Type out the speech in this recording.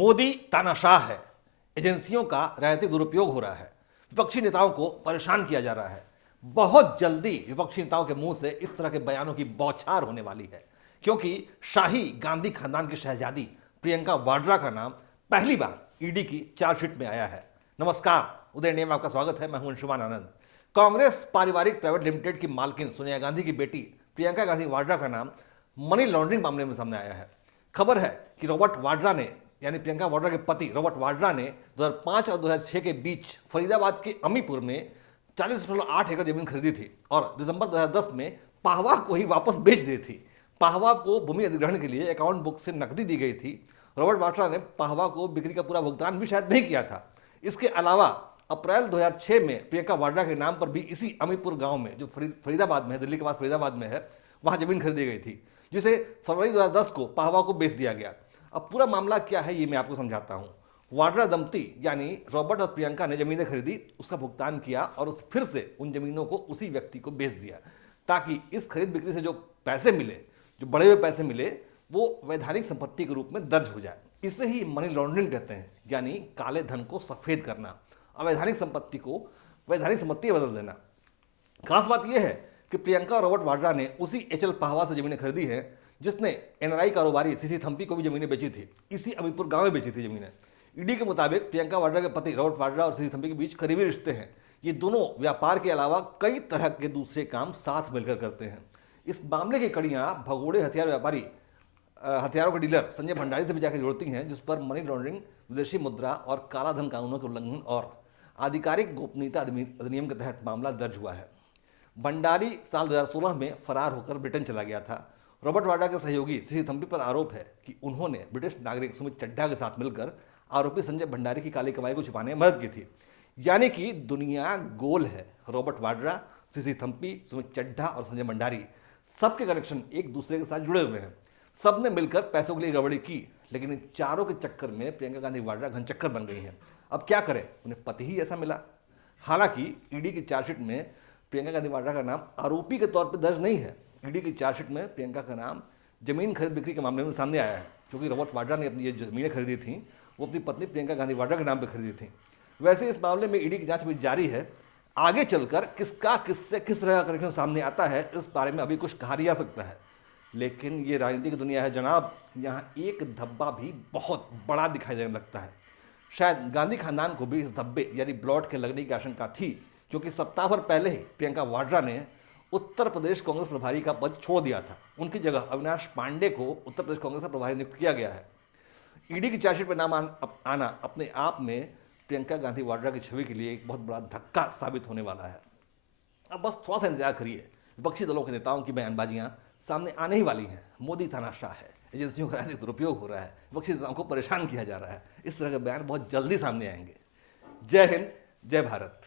मोदी तानाशाह है, एजेंसियों का राजनीतिक दुरुपयोग हो रहा है, विपक्षी नेताओं को परेशान किया जा रहा है। बहुत जल्दी विपक्षी नेताओं के मुंह से इस तरह के बयानों की बौछार होने वाली है, क्योंकि शाही गांधी खानदान की शहजादी प्रियंका वाड्रा का नाम पहली बार ईडी की चार्जशीट में आया है। नमस्कार, उदय इंडिया में आपका स्वागत है। मैं हूं अंशुमान आनंद। कांग्रेस पारिवारिक प्राइवेट लिमिटेड की मालकिन सोनिया गांधी की बेटी प्रियंका गांधी वाड्रा का नाम मनी लॉन्ड्रिंग मामले में सामने आया है। खबर है कि रॉबर्ट वाड्रा ने, यानी प्रियंका वाड्रा के पति रॉबर्ट वाड्रा ने 2005 और 2006 के बीच फरीदाबाद के अमीपुर में 40.8 एकड़ जमीन खरीदी थी और दिसंबर 2010 में पाहवा को ही वापस बेच दी थी। पाहवा को भूमि अधिग्रहण के लिए अकाउंट बुक से नकदी दी गई थी। रॉबर्ट वाड्रा ने पाहवा को बिक्री का पूरा भुगतान भी शायद नहीं किया था। इसके अलावा अप्रैल 2006 में प्रियंका वाड्रा के नाम पर भी इसी अमीपुर गांव में, जो फरीदाबाद में है, दिल्ली के पास फरीदाबाद में है, वहां जमीन खरीदी गई थी, जिसे फरवरी 2010 को पाहवा को बेच दिया गया। अब पूरा मामला क्या है ये मैं आपको समझाता हूं। वाड्रा दंपति यानी रॉबर्ट और प्रियंका ने जमीनें खरीदी, उसका भुगतान किया और फिर से उन जमीनों को उसी व्यक्ति को बेच दिया, ताकि इस खरीद बिक्री से जो पैसे मिले, जो बढ़े हुए पैसे मिले, वो वैधानिक संपत्ति के रूप में दर्ज हो जाए। इसे ही मनी लॉन्ड्रिंग कहते हैं, यानी काले धन को सफेद करना, अवैधानिक संपत्ति को वैधानिक संपत्ति बदल देना। खास बात यह है कि प्रियंका और रॉबर्ट वाड्रा ने उसी एचएल पाहवा से जमीनें खरीदी हैं जिसने एनआरआई कारोबारी सीसी थम्पी को भी जमीनें बेची थी। इसी अमीपुर गांव में बेची थी जमीनें। ईडी के मुताबिक प्रियंका वाड्रा के पति रॉबर्ट वाड्रा और सीसी थम्पी के बीच करीबी रिश्ते हैं। ये दोनों व्यापार के अलावा कई तरह के दूसरे काम साथ मिलकर करते हैं। इस मामले की कड़ियां भगोड़े हथियार व्यापारी, हथियारों के डीलर संजय भंडारी से भी जाकर जोड़ती हैं, जिस पर मनी लॉन्ड्रिंग, विदेशी मुद्रा और कालाधन कानूनों के उल्लंघन और आधिकारिक गोपनीयता अधिनियम के तहत मामला दर्ज हुआ है। भंडारी साल 2016 में फरार होकर ब्रिटेन चला गया था। रॉबर्ट वाड्रा के सहयोगी सीसी थम्पी पर आरोप है कि उन्होंने ब्रिटिश नागरिक सुमित चड्ढा के साथ मिलकर आरोपी संजय भंडारी की काली कमाई को छिपाने में मदद की थी। यानी कि दुनिया गोल है। रॉबर्ट वाड्रा, सीसी थम्पी, सुमित चड्ढा और संजय भंडारी, सबके कनेक्शन एक दूसरे के साथ जुड़े हुए हैं। सब ने मिलकर पैसों के लिए गड़बड़ी की, लेकिन इन चारों के चक्कर में प्रियंका गांधी वाड्रा घनचक्कर बन गई हैं। अब क्या करें, उन्हें पति ही ऐसा मिला। हालांकि ईडी की चार्जशीट में प्रियंका गांधी वाड्रा का नाम आरोपी के तौर पर दर्ज नहीं है। ईडी की चार्जशीट में प्रियंका का नाम जमीन खरीद बिक्री के मामले में सामने आया है, क्योंकि रॉबर्ट वाड्रा ने अपनी ये जमीनें खरीदी थी, वो अपनी पत्नी प्रियंका गांधी वाड्रा के नाम पर खरीदी थी। वैसे इस मामले में ईडी की जांच भी जारी है। आगे चलकर किसका किससे किस तरह का कनेक्शन सामने आता है, इस बारे में अभी कुछ कहा नहीं जा सकता है। लेकिन ये राजनीति की दुनिया है जनाब, यहाँ एक धब्बा भी बहुत बड़ा दिखाई देने लगता है। शायद गांधी खानदान को भी इस धब्बे यानी ब्लॉट के लगने की आशंका थी, क्योंकि सप्ताह भर पहले ही प्रियंका वाड्रा ने उत्तर प्रदेश कांग्रेस प्रभारी का पद छोड़ दिया था। उनकी जगह अविनाश पांडे को उत्तर प्रदेश कांग्रेस का प्रभारी नियुक्त किया गया है। ईडी की चार्जशीट पर नाम आना अपने आप में प्रियंका गांधी वाड्रा की छवि के लिए एक बहुत बड़ा धक्का साबित होने वाला है। अब बस थोड़ा सा इंतजार करिए, विपक्षी दलों के नेताओं की बयानबाजियां सामने आने ही वाली हैं। मोदी तानाशाह है, एजेंसियों का राजनीतिक दुरुपयोग हो रहा है, विपक्षी नेताओं को परेशान किया जा रहा है। इस तरह के बयान बहुत जल्दी सामने आएंगे। जय हिंद, जय भारत।